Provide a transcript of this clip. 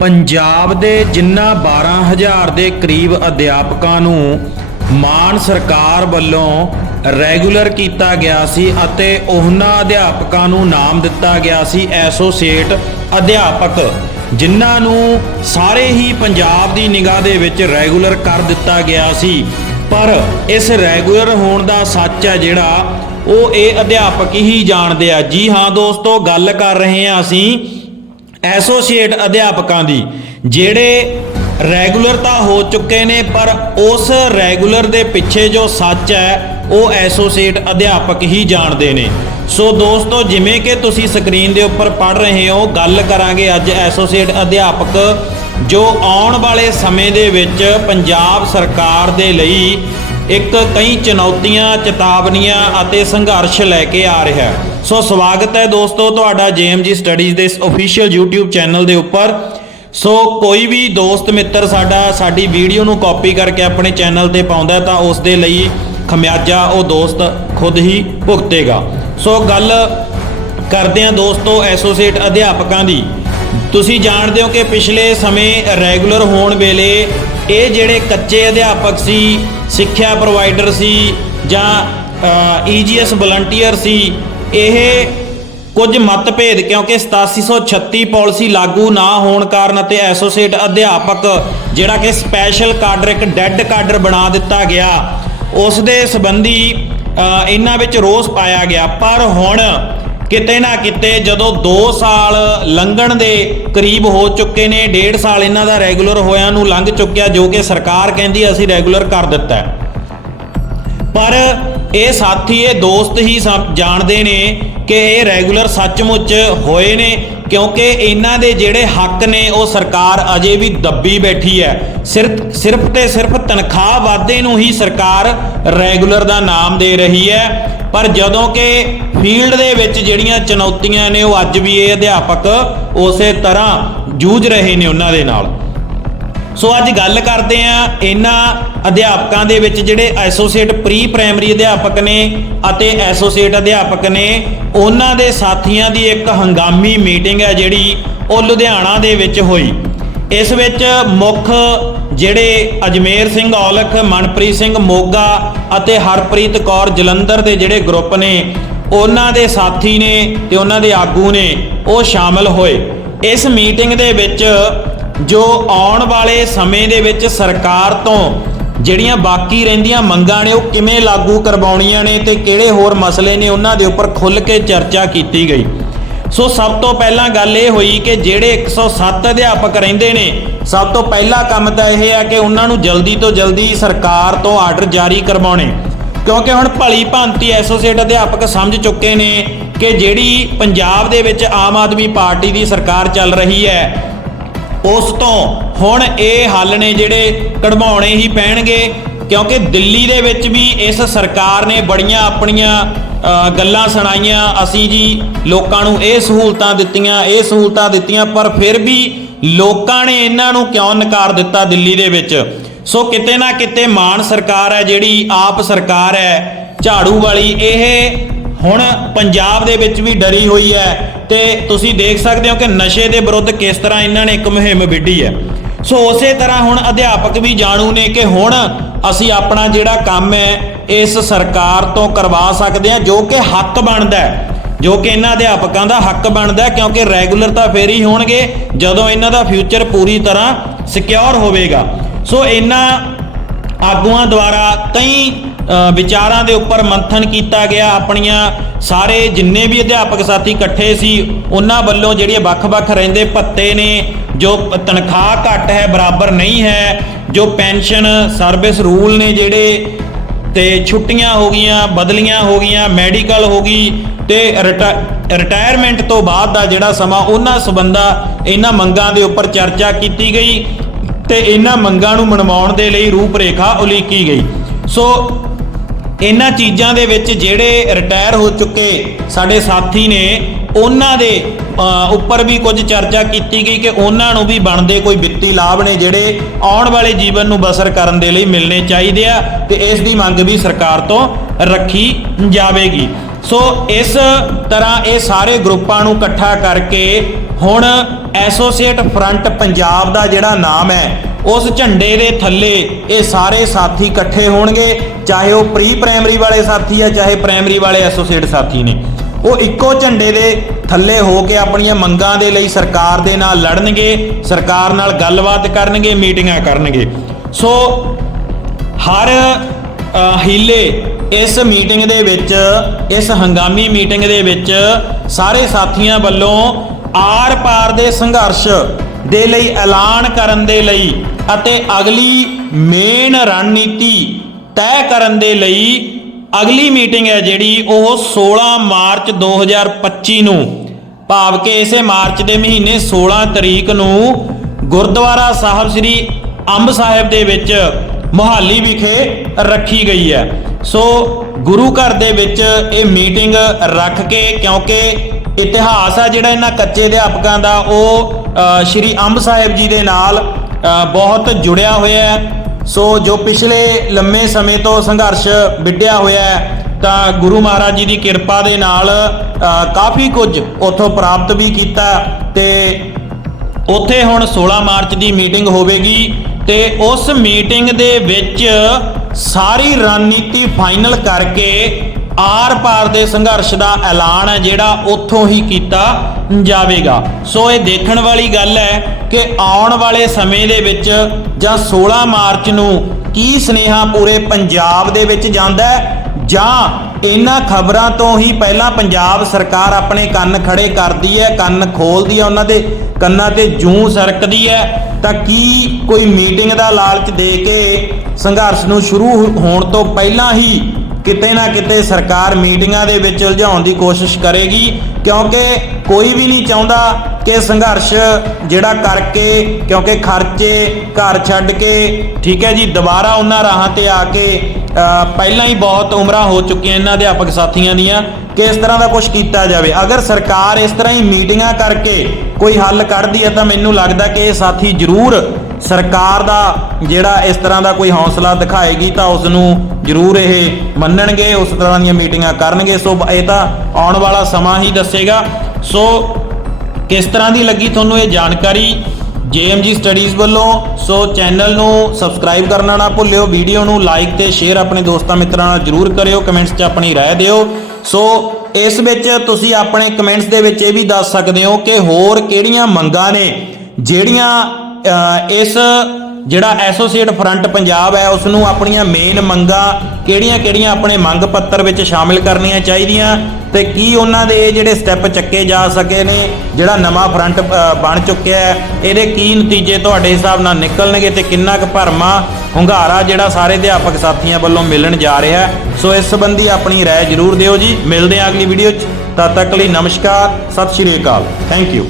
ਪੰਜਾਬ ਦੇ ਜਿਨ੍ਹਾਂ 12000 ਦੇ ਕਰੀਬ ਅਧਿਆਪਕਾਂ ਨੂੰ ਮਾਨ ਸਰਕਾਰ ਵੱਲੋਂ ਰੈਗੂਲਰ ਕੀਤਾ ਗਿਆ ਸੀ ਅਤੇ ਉਹਨਾਂ ਅਧਿਆਪਕਾਂ ਨੂੰ ਨਾਮ ਦਿੱਤਾ ਗਿਆ ਸੀ ਐਸੋਸੀਏਟ ਅਧਿਆਪਕ, ਜਿਨ੍ਹਾਂ ਨੂੰ ਸਾਰੇ ਹੀ ਪੰਜਾਬ ਦੀ ਨਿਗਾਹ ਦੇ ਵਿੱਚ ਰੈਗੂਲਰ ਕਰ ਦਿੱਤਾ ਗਿਆ ਸੀ। ਪਰ ਇਸ ਰੈਗੂਲਰ ਹੋਣ ਦਾ ਸੱਚ ਹੈ ਜਿਹੜਾ ਉਹ ਇਹ ਅਧਿਆਪਕ ਹੀ ਜਾਣਦੇ ਆ। ਜੀ ਹਾਂ ਦੋਸਤੋ, ਗੱਲ ਕਰ ਰਹੇ ਹਾਂ ਅਸੀਂ। ਐਸੋਸੀਏਟ ਅਧਿਆਪਕਾਂ ਦੀ, ਜਿਹੜੇ ਰੈਗੂਲਰ ਤਾਂ ਹੋ ਚੁੱਕੇ ਨੇ, ਪਰ ਉਸ ਰੈਗੂਲਰ ਦੇ ਪਿੱਛੇ ਜੋ ਸੱਚ ਹੈ, ਉਹ ਐਸੋਸੀਏਟ ਅਧਿਆਪਕ ਹੀ ਜਾਣਦੇ ਨੇ। ਸੋ ਦੋਸਤੋ, ਜਿਵੇਂ ਕਿ ਤੁਸੀਂ ਸਕਰੀਨ ਦੇ ਉੱਪਰ ਪੜ ਰਹੇ ਹੋ, ਗੱਲ ਕਰਾਂਗੇ ਅੱਜ ਐਸੋਸੀਏਟ ਅਧਿਆਪਕ ਜੋ ਆਉਣ ਵਾਲੇ ਸਮੇਂ ਦੇ ਵਿੱਚ ਪੰਜਾਬ ਸਰਕਾਰ ਦੇ ਲਈ ਇੱਕ ਕਈ ਚੁਣੌਤੀਆਂ, ਚੇਤਾਵਨੀਆਂ ਅਤੇ ਸੰਘਰਸ਼ ਲੈ ਕੇ ਆ ਰਿਹਾ ਹੈ। ਸੋ ਸਵਾਗਤ ਹੈ ਦੋਸਤੋ ਤੁਹਾਡਾ JMG ਸਟੱਡੀਜ਼ ਦੇ ਇਸ ਅਫੀਸ਼ੀਅਲ YouTube ਚੈਨਲ ਦੇ ਉੱਪਰ। ਸੋ ਕੋਈ ਵੀ ਦੋਸਤ ਮਿੱਤਰ ਸਾਡਾ, ਸਾਡੀ ਵੀਡੀਓ ਨੂੰ ਕਾਪੀ ਕਰਕੇ ਆਪਣੇ ਚੈਨਲ ਤੇ ਪਾਉਂਦਾ ਤਾਂ ਉਸ ਦੇ ਲਈ ਖਮਿਆਜਾ ਉਹ ਦੋਸਤ ਖੁਦ ਹੀ ਭੁਗਤੇਗਾ। ਸੋ ਗੱਲ ਕਰਦੇ ਹਾਂ ਦੋਸਤੋ ਐਸੋਸੀਏਟ ਅਧਿਆਪਕਾਂ ਦੀ। ਤੁਸੀਂ ਜਾਣਦੇ ਹੋ ਕਿ ਪਿਛਲੇ ਸਮੇਂ ਰੈਗੂਲਰ ਹੋਣ ਵੇਲੇ ਇਹ ਜਿਹੜੇ ਕੱਚੇ ਅਧਿਆਪਕ ਸੀ, ਸਿੱਖਿਆ ਪ੍ਰੋਵਾਈਡਰ ਸੀ ਜਾਂ ਈਜੀਐਸ ਵਲੰਟੀਅਰ ਸੀ ਇਹ ਕੁਝ ਮਤਭੇਦ ਕਿਉਂਕਿ 8736 ਪਾਲਿਸੀ ਲਾਗੂ ਨਾ ਹੋਣ ਕਾਰਨ ਅਤੇ ਐਸੋਸੀਏਟ ਅਧਿਆਪਕ ਜਿਹੜਾ ਕਿ ਸਪੈਸ਼ਲ ਕਾਡਰ ਇੱਕ ਡੈੱਡ ਕਾਡਰ ਬਣਾ ਦਿੱਤਾ ਗਿਆ, ਉਸ ਦੇ ਸੰਬੰਧੀ ਇਹਨਾਂ ਵਿੱਚ ਰੋਸ ਪਾਇਆ ਗਿਆ। ਪਰ ਹੁਣ ਕਿਤੇ ਨਾ ਕਿਤੇ ਜਦੋਂ 2 ਸਾਲ ਲੰਘਣ ਦੇ ਕਰੀਬ ਹੋ ਚੁੱਕੇ ਨੇ 1.5 ਸਾਲ ਇਹਨਾਂ ਦਾ ਰੈਗੂਲਰ ਹੋਇਆਂ ਨੂੰ ਲੰਘ ਚੁੱਕਿਆ, ਜੋ ਕਿ ਸਰਕਾਰ ਕਹਿੰਦੀ ਅਸੀਂ ਰੈਗੂਲਰ ਕਰ ਦਿੱਤਾ ਪਰ ਇਹ ਸਾਥੀ, ਇਹ ਦੋਸਤ ਹੀ ਸਮ- ਜਾਣਦੇ ਨੇ ਕਿ ਇਹ ਰੈਗੂਲਰ ਸੱਚਮੁੱਚ ਹੋਏ ਨੇ ਕਿਉਂਕਿ ਇਹਨਾਂ ਦੇ ਜਿਹੜੇ ਹੱਕ ਨੇ, ਉਹ ਸਰਕਾਰ ਅਜੇ ਵੀ ਦੱਬੀ ਬੈਠੀ ਹੈ। ਸਿਰਫ ਸਿਰਫ ਤੇ ਸਿਰਫ ਤਨਖਾਹ ਵਾਧੇ ਨੂੰ ਹੀ ਸਰਕਾਰ ਰੈਗੂਲਰ ਦਾ ਨਾਮ ਦੇ ਰਹੀ ਹੈ। ਪਰ ਜਦੋਂ ਕਿ ਫੀਲਡ ਦੇ ਵਿੱਚ ਜਿਹੜੀਆਂ ਚੁਣੌਤੀਆਂ ਨੇ, ਉਹ ਅੱਜ ਵੀ ਇਹ ਅਧਿਆਪਕ ਉਸੇ ਤਰ੍ਹਾਂ ਜੂਝ ਰਹੇ ਨੇ ਉਹਨਾਂ ਦੇ ਨਾਲ। ਸੋ ਅੱਜ ਗੱਲ ਕਰਦੇ ਆ ਇਹਨਾਂ ਅਧਿਆਪਕਾਂ ਦੇ ਵਿੱਚ ਜਿਹੜੇ ਐਸੋਸੀਏਟ ਪ੍ਰੀ ਪ੍ਰਾਇਮਰੀ ਅਧਿਆਪਕ ਨੇ ਅਤੇ ਐਸੋਸੀਏਟ ਅਧਿਆਪਕ ਨੇ, ਉਹਨਾਂ ਦੇ ਸਾਥੀਆਂ ਦੀ ਇੱਕ ਹੰਗਾਮੀ ਮੀਟਿੰਗ ਹੈ ਜਿਹੜੀ ਉਹ ਲੁਧਿਆਣਾ ਦੇ ਵਿੱਚ ਹੋਈ। ਇਸ ਵਿੱਚ ਮੁੱਖ ਜਿਹੜੇ ਅਜਮੇਰ ਸਿੰਘ ਔਲਖ, ਮਨਪ੍ਰੀਤ ਸਿੰਘ ਮੋਗਾ ਅਤੇ ਹਰਪ੍ਰੀਤ ਕੌਰ ਜਲੰਧਰ ਦੇ ਜਿਹੜੇ ਗਰੁੱਪ ਨੇ, ਉਹਨਾਂ ਦੇ ਸਾਥੀ ਨੇ ਤੇ ਉਹਨਾਂ ਦੇ ਆਗੂ ਨੇ ਉਹ ਸ਼ਾਮਲ ਹੋਏ। ਇਸ ਮੀਟਿੰਗ ਦੇ ਵਿੱਚ ਜੋ ਆਉਣ ਵਾਲੇ ਸਮੇਂ ਦੇ ਵਿੱਚ ਸਰਕਾਰ ਤੋਂ ਜਿਹੜੀਆਂ ਬਾਕੀ ਰਹਿੰਦੀਆਂ ਮੰਗਾਂ ਨੇ, ਉਹ ਕਿਵੇਂ ਲਾਗੂ ਕਰਵਾਉਣੀਆਂ ਨੇ ਤੇ ਕਿਹੜੇ ਹੋਰ ਮਸਲੇ ਨੇ, ਉਹਨਾਂ ਦੇ ਉੱਪਰ ਖੁੱਲ੍ਹ ਕੇ ਚਰਚਾ ਕੀਤੀ ਗਈ। ਸੋ ਸਭ ਤੋਂ ਪਹਿਲਾਂ ਗੱਲ ਇਹ ਹੋਈ ਕਿ ਜਿਹੜੇ 107 ਅਧਿਆਪਕ ਰਹਿੰਦੇ ਨੇ, ਸਭ ਤੋਂ ਪਹਿਲਾ ਕੰਮ ਤਾਂ ਇਹ ਹੈ ਕਿ ਉਹਨਾਂ ਨੂੰ ਜਲਦੀ ਤੋਂ ਜਲਦੀ ਸਰਕਾਰ ਤੋਂ ਆਰਡਰ ਜਾਰੀ ਕਰਵਾਉਣੇ। ਕਿਉਂਕਿ ਹੁਣ ਭਲੀ ਭਾਂਤੀ ਐਸੋਸੀਏਟ ਅਧਿਆਪਕ ਸਮਝ ਚੁੱਕੇ ਨੇ ਕਿ ਜਿਹੜੀ ਪੰਜਾਬ ਦੇ ਵਿੱਚ ਆਮ ਆਦਮੀ ਪਾਰਟੀ ਦੀ ਸਰਕਾਰ ਚੱਲ ਰਹੀ ਹੈ ਉਸ ਤੋਂ ਹੁਣ ਇਹ ਹੱਲ ਨੇ ਜਿਹੜੇ ਕਢਵਾਉਣੇ ਹੀ ਪੈਣਗੇ, ਕਿਉਂਕਿ ਦਿੱਲੀ ਦੇ ਵਿੱਚ ਵੀ ਇਸ ਸਰਕਾਰ ਨੇ ਬੜੀਆਂ ਆਪਣੀਆਂ ਗੱਲਾਂ ਸੁਣਾਈਆਂ। ਅਸੀਂ ਜੀ ਲੋਕਾਂ ਨੂੰ ਇਹ ਸਹੂਲਤਾਂ ਦਿੱਤੀਆਂ, ਇਹ ਸਹੂਲਤਾਂ ਦਿੱਤੀਆਂ, ਪਰ ਫਿਰ ਵੀ ਲੋਕਾਂ ਨੇ ਇਹਨਾਂ ਨੂੰ ਕਿਉਂ ਨਕਾਰ ਦਿੱਤਾ ਦਿੱਲੀ ਦੇ ਵਿੱਚ? ਸੋ ਕਿਤੇ ਨਾ ਕਿਤੇ ਮਾਨ ਸਰਕਾਰ ਹੈ, ਜਿਹੜੀ ਆਪ ਸਰਕਾਰ ਹੈ, ਝਾੜੂ ਵਾਲੀ, ਇਹ ਹੁਣ ਪੰਜਾਬ ਦੇ ਵਿੱਚ ਵੀ ਡਰੀ ਹੋਈ ਹੈ ਤੇ ਤੁਸੀਂ ਦੇਖ ਸਕਦੇ ਹੋ ਕਿ ਨਸ਼ੇ ਦੇ ਵਿਰੁੱਧ ਕਿਸ ਤਰ੍ਹਾਂ ਇਹਨਾਂ ਨੇ ਇੱਕ ਮੁਹਿੰਮ ਵਿੱਢੀ ਹੈ। ਸੋ ਉਸੇ ਤਰ੍ਹਾਂ ਹੁਣ ਅਧਿਆਪਕ ਵੀ ਜਾਣੂ ਨੇ ਕਿ ਹੁਣ ਅਸੀਂ ਆਪਣਾ ਜਿਹੜਾ ਕੰਮ ਹੈ, ਇਸ ਸਰਕਾਰ ਤੋਂ ਕਰਵਾ ਸਕਦੇ ਹਾਂ, ਜੋ ਕਿ ਹੱਕ ਬਣਦਾ ਹੈ। ਜੋ ਕਿ ਇਹਨਾਂ ਅਧਿਆਪਕਾਂ ਦਾ ਹੱਕ ਬਣਦਾ ਕਿਉਂਕਿ ਰੈਗੂਲਰ ਤਾਂ ਫੇਰ ਹੀ ਹੋਣਗੇ, ਜਦੋਂ ਇਹਨਾਂ ਦਾ ਫਿਊਚਰ ਪੂਰੀ ਤਰ੍ਹਾਂ ਸਿਕਿਉਰ ਹੋਵੇਗਾ। ਸੋ ਇਹਨਾਂ ਆਗੂਆਂ ਦੁਆਰਾ ਕਈ ਵਿਚਾਰਾਂ ਦੇ ਉੱਪਰ ਮੰਥਨ ਕੀਤਾ ਗਿਆ। ਆਪਣੀਆਂ ਸਾਰੇ ਜਿੰਨੇ ਵੀ ਅਧਿਆਪਕ ਸਾਥੀ ਇਕੱਠੇ ਸੀ, ਉਹਨਾਂ ਵੱਲੋਂ ਜਿਹੜੇ ਵੱਖ-ਵੱਖ ਰਹਿੰਦੇ ਭੱਤੇ ਨੇ, ਜੋ ਤਨਖਾਹ ਘੱਟ ਹੈ, ਬਰਾਬਰ ਨਹੀਂ ਹੈ, ਜੋ ਪੈਨਸ਼ਨ ਸਰਵਿਸ ਰੂਲ ਨੇ ਜਿਹੜੇ, ਤੇ ਛੁੱਟੀਆਂ ਹੋ ਗਈਆਂ, ਬਦਲੀਆਂ ਹੋ ਗਈਆਂ, ਮੈਡੀਕਲ ਹੋ ਗਈ, ਤੇ ਰਿਟਾ- ਰਿਟਾਇਰਮੈਂਟ ਤੋਂ ਬਾਅਦ ਦਾ ਜਿਹੜਾ ਸਮਾਂ, ਉਹਨਾਂ ਸਬੰਧਾ ਇਹਨਾਂ ਮੰਗਾਂ ਦੇ ਉੱਪਰ ਚਰਚਾ ਕੀਤੀ ਗਈ। ਤੇ ਇਹਨਾਂ ਮੰਗਾਂ ਨੂੰ ਮਨਵਾਉਣ ਦੇ ਲਈ ਰੂਪਰੇਖਾ ਉਲੀਕੀ ਗਈ। ਸੋ ਇਹਨਾਂ ਚੀਜ਼ਾਂ ਦੇ ਵਿੱਚ ਜਿਹੜੇ ਰਿਟਾਇਰ ਹੋ ਚੁੱਕੇ ਸਾਡੇ ਸਾਥੀ ਨੇ, ਉਹਨਾਂ ਦੇ ਉੱਪਰ ਵੀ ਕੁਝ ਚਰਚਾ ਕੀਤੀ ਗਈ ਕਿ ਉਹਨਾਂ ਨੂੰ ਵੀ ਬਣਦੇ ਕੋਈ ਵਿੱਤੀ ਲਾਭ ਨੇ ਜਿਹੜੇ ਆਉਣ ਵਾਲੇ ਜੀਵਨ ਨੂੰ ਬਸਰ ਕਰਨ ਦੇ ਲਈ ਮਿਲਣੇ ਚਾਹੀਦੇ ਆ ਤੇ ਇਸ ਦੀ ਮੰਗ ਵੀ ਸਰਕਾਰ ਤੋਂ ਰੱਖੀ ਜਾਵੇਗੀ। ਸੋ ਇਸ ਤਰ੍ਹਾਂ ਇਹ ਸਾਰੇ ਗਰੁੱਪਾਂ ਨੂੰ ਇਕੱਠਾ ਕਰਕੇ ਹੁਣ ਐਸੋਸੀਏਟ ਫਰੰਟ ਪੰਜਾਬ ਦਾ ਜਿਹੜਾ ਨਾਮ ਹੈ, ਉਸ ਝੰਡੇ ਦੇ ਥੱਲੇ ਇਹ ਸਾਰੇ ਸਾਥੀ ਇਕੱਠੇ ਹੋਣਗੇ, ਚਾਹੇ ਉਹ ਪ੍ਰੀ ਪ੍ਰਾਇਮਰੀ ਵਾਲੇ ਸਾਥੀ ਆ, ਚਾਹੇ ਪ੍ਰਾਇਮਰੀ ਵਾਲੇ ਐਸੋਸੀਏਟ ਸਾਥੀ ਨੇ। ਉਹ ਇੱਕੋ ਝੰਡੇ ਦੇ ਥੱਲੇ ਹੋ ਕੇ ਆਪਣੀਆਂ ਮੰਗਾਂ ਦੇ ਲਈ ਸਰਕਾਰ ਦੇ ਨਾਲ ਲੜਨਗੇ, ਸਰਕਾਰ ਨਾਲ ਗੱਲਬਾਤ ਕਰਨਗੇ, ਮੀਟਿੰਗਾਂ ਕਰਨਗੇ। ਸੋ ਹਰ ਹੀਲੇ ਇਸ ਮੀਟਿੰਗ ਦੇ ਵਿੱਚ, ਇਸ ਹੰਗਾਮੀ ਮੀਟਿੰਗ ਦੇ ਵਿੱਚ ਸਾਰੇ ਸਾਥੀਆਂ ਵੱਲੋਂ ਆਰ-ਪਾਰ ਦੇ ਸੰਘਰਸ਼ ਦੇ ਲਈ ਐਲਾਨ ਕਰਨ ਦੇ ਲਈ ਅਤੇ ਅਗਲੀ ਮੇਨ ਰਣਨੀਤੀ ਤੈਅ ਕਰਨ ਦੇ ਲਈ ਅਗਲੀ ਮੀਟਿੰਗ ਹੈ ਜਿਹੜੀ ਉਹ 16 ਮਾਰਚ 2025 ਨੂੰ, ਭਾਵ ਕਿ ਇਸੇ ਮਾਰਚ ਦੇ ਮਹੀਨੇ 16 ਤਰੀਕ ਨੂੰ ਗੁਰਦੁਆਰਾ ਸਾਹਿਬ ਸ੍ਰੀ ਅੰਬ ਸਾਹਿਬ ਦੇ ਵਿੱਚ ਮੁਹਾਲੀ ਵਿਖੇ ਰੱਖੀ ਗਈ ਹੈ। ਸੋ ਗੁਰੂ ਘਰ ਦੇ ਵਿੱਚ ਇਹ ਮੀਟਿੰਗ ਰੱਖ ਕੇ ਕਿਉਂਕਿ ਇਤਿਹਾਸ ਆ ਜਿਹੜਾ ਇਹਨਾਂ ਕੱਚੇ ਅਧਿਆਪਕਾਂ ਦਾ, ਉਹ ਸ਼੍ਰੀ ਅੰਬ ਸਾਹਿਬ ਜੀ ਦੇ ਨਾਲ ਬਹੁਤ ਜੁੜਿਆ ਹੋਇਆ ਹੈ। ਸੋ ਜੋ ਪਿਛਲੇ ਲੰਮੇ ਸਮੇਂ ਤੋਂ ਸੰਘਰਸ਼ ਵਿੱਢਿਆ ਹੋਇਆ ਹੈ, ਤਾਂ ਗੁਰੂ ਮਹਾਰਾਜ ਜੀ ਦੀ ਕਿਰਪਾ ਦੇ ਨਾਲ ਕਾਫੀ ਕੁਝ ਉਥੋਂ ਪ੍ਰਾਪਤ ਵੀ ਕੀਤਾ ਤੇ ਉੱਥੇ ਹੁਣ 16 ਮਾਰਚ ਦੀ ਮੀਟਿੰਗ ਹੋਵੇਗੀ ਤੇ ਉਸ ਮੀਟਿੰਗ ਦੇ ਵਿੱਚ ਸਾਰੀ ਰਣਨੀਤੀ ਫਾਈਨਲ ਕਰਕੇ ਆਰ-ਪਾਰ ਦੇ ਸੰਘਰਸ਼ ਦਾ ਐਲਾਨ ਹੈ ਜਿਹੜਾ ਉੱਥੋਂ ਹੀ ਕੀਤਾ ਜਾਵੇਗਾ। ਸੋ ਇਹ ਦੇਖਣ ਵਾਲੀ ਗੱਲ ਹੈ ਕਿ ਆਉਣ ਵਾਲੇ ਸਮੇਂ ਦੇ ਵਿੱਚ ਜਾਂ 16 ਮਾਰਚ ਨੂੰ ਕੀ ਸਨੇਹਾ ਪੂਰੇ ਪੰਜਾਬ ਦੇ ਵਿੱਚ ਜਾਂਦਾ ਹੈ? ਜਾਂ ਇਹਨਾਂ ਖਬਰਾਂ ਤੋਂ ਹੀ ਪਹਿਲਾਂ ਪੰਜਾਬ ਸਰਕਾਰ ਆਪਣੇ ਕੰਨ ਖੜੇ ਕਰਦੀ ਹੈ, ਕੰਨ ਖੋਲਦੀ ਹੈ ਉਹਨਾਂ ਦੇ, ਕੰਨਾਂ ਤੇ ਜੂੰ ਸਰਕਦੀ ਹੈ, ਤਾਂ ਕੀ ਕੋਈ ਮੀਟਿੰਗ ਦਾ ਲਾਲਚ ਦੇ ਕੇ ਸੰਘਰਸ਼ ਨੂੰ ਸ਼ੁਰੂ ਹੋਣ ਤੋਂ ਪਹਿਲਾਂ ਹੀ ਕਿਤੇ ਨਾ ਕਿਤੇ ਸਰਕਾਰ ਮੀਟਿੰਗਾਂ ਦੇ ਵਿੱਚ ਉਲਝਾਉਣ ਦੀ ਕੋਸ਼ਿਸ਼ ਕਰੇਗੀ, ਕਿਉਂਕਿ ਕੋਈ ਵੀ ਨਹੀਂ ਚਾਹੁੰਦਾ ਕਿ ਸੰਘਰਸ਼ ਜਿਹੜਾ ਕਰਕੇ, ਕਿਉਂਕਿ ਖਰਚੇ ਘਰ ਛੱਡ ਕੇ, ਠੀਕ ਹੈ ਜੀ, ਦੁਬਾਰਾ ਉਹਨਾਂ ਰਾਹਾਂ ਤੇ ਆ ਕੇ ਪਹਿਲਾਂ ਹੀ ਬਹੁਤ ਉਮਰਾਂ ਹੋ ਚੁੱਕੀਆਂ ਇਹਨਾਂ ਅਧਿਆਪਕ ਸਾਥੀਆਂ ਦੀਆਂ, ਕਿ ਇਸ ਤਰ੍ਹਾਂ ਦਾ ਕੁਝ ਕੀਤਾ ਜਾਵੇ। ਅਗਰ ਸਰਕਾਰ ਇਸ ਤਰ੍ਹਾਂ ਹੀ ਮੀਟਿੰਗਾਂ ਕਰਕੇ ਕੋਈ ਹੱਲ ਕੱਢਦੀ ਹੈ ਤਾਂ ਮੈਨੂੰ ਲੱਗਦਾ ਕਿ ਇਹ ਸਾਥੀ ਜ਼ਰੂਰ ਸਰਕਾਰ ਦਾ ਜਿਹੜਾ ਇਸ ਤਰ੍ਹਾਂ ਦਾ ਕੋਈ ਹੌਸਲਾ ਦਿਖਾਏਗੀ ਤਾਂ ਉਸ ਨੂੰ ਜ਼ਰੂਰ ਇਹ ਮੰਨਣਗੇ ਉਸ ਤਰ੍ਹਾਂ ਦੀਆਂ ਮੀਟਿੰਗਾਂ ਕਰਨਗੇ ਸੋ ਇਹ ਤਾਂ ਆਉਣ ਵਾਲਾ ਸਮਾਂ ਹੀ ਦੱਸੇਗਾ ਸੋ ਕਿਸ ਤਰ੍ਹਾਂ ਦੀ ਲੱਗੀ ਤੁਹਾਨੂੰ ਇਹ ਜਾਣਕਾਰੀ JMG ਸਟੱਡੀਜ਼ ਵੱਲੋਂ ਸੋ ਚੈਨਲ ਨੂੰ ਸਬਸਕ੍ਰਾਈਬ ਕਰਨਾ ਨਾ ਭੁੱਲਿਓ ਵੀਡੀਓ ਨੂੰ ਲਾਈਕ ਤੇ ਸ਼ੇਅਰ ਆਪਣੇ ਦੋਸਤਾਂ ਮਿੱਤਰਾਂ ਨਾਲ ਜਰੂਰ ਕਰਿਓ ਕਮੈਂਟਸ 'ਚ ਆਪਣੀ رائے ਦਿਓ ਸੋ ਇਸ ਵਿੱਚ ਤੁਸੀਂ ਆਪਣੇ ਕਮੈਂਟਸ ਦੇ ਵਿੱਚ ਇਹ ਵੀ ਦੱਸ ਸਕਦੇ ਹੋ ਕਿ ਹੋਰ ਕਿਹੜੀਆਂ ਮੰਗਾਂ ਨੇ ਜਿਹੜੀਆਂ ਅ, ਇਸ ਜਿਹੜਾ ਐਸੋਸੀਏਟ ਫਰੰਟ ਪੰਜਾਬ ਹੈ ਉਸ ਨੂੰ ਆਪਣੀਆਂ ਮੇਨ ਮੰਗਾਂ ਕਿਹੜੀਆਂ-ਕਿਹੜੀਆਂ ਆਪਣੇ ਮੰਗ ਪੱਤਰ ਵਿੱਚ ਸ਼ਾਮਿਲ ਕਰਨੀਆਂ ਚਾਹੀਦੀਆਂ ਤੇ ਕੀ ਉਹਨਾਂ ਦੇ ਇਹ ਜਿਹੜੇ ਸਟੈਪ ਚੱਕੇ ਜਾ ਸਕੇ ਨੇ ਜਿਹੜਾ ਨਵਾਂ ਫਰੰਟ ਅ, ਬਣ ਚੁੱਕਿਆ ਹੈ ਇਹਦੇ ਕੀ ਨਤੀਜੇ ਤੁਹਾਡੇ ਹਿਸਾਬ ਨਾਲ ਨਿਕਲਣਗੇ ਤੇ ਕਿੰਨਾ ਕੁ ਭਰਮਾ ਹੁੰਗਾਰਾ ਜਿਹੜਾ ਸਾਰੇ ਅਧਿਆਪਕ ਸਾਥੀਆਂ ਵੱਲੋਂ ਮਿਲਣ ਜਾ ਰਿਹਾ ਹੈ ਸੋ ਇਸ ਸੰਬੰਧੀ ਆਪਣੀ رائے ਜ਼ਰੂਰ ਦਿਓ ਜੀ ਮਿਲਦੇ ਹਾਂ ਅਗਲੀ ਵੀਡੀਓ 'ਚ ਤਦ ਤੱਕ ਲਈ ਨਮਸਕਾਰ ਸਤਿ ਸ਼੍ਰੀ ਅਕਾਲ ਥੈਂਕ ਯੂ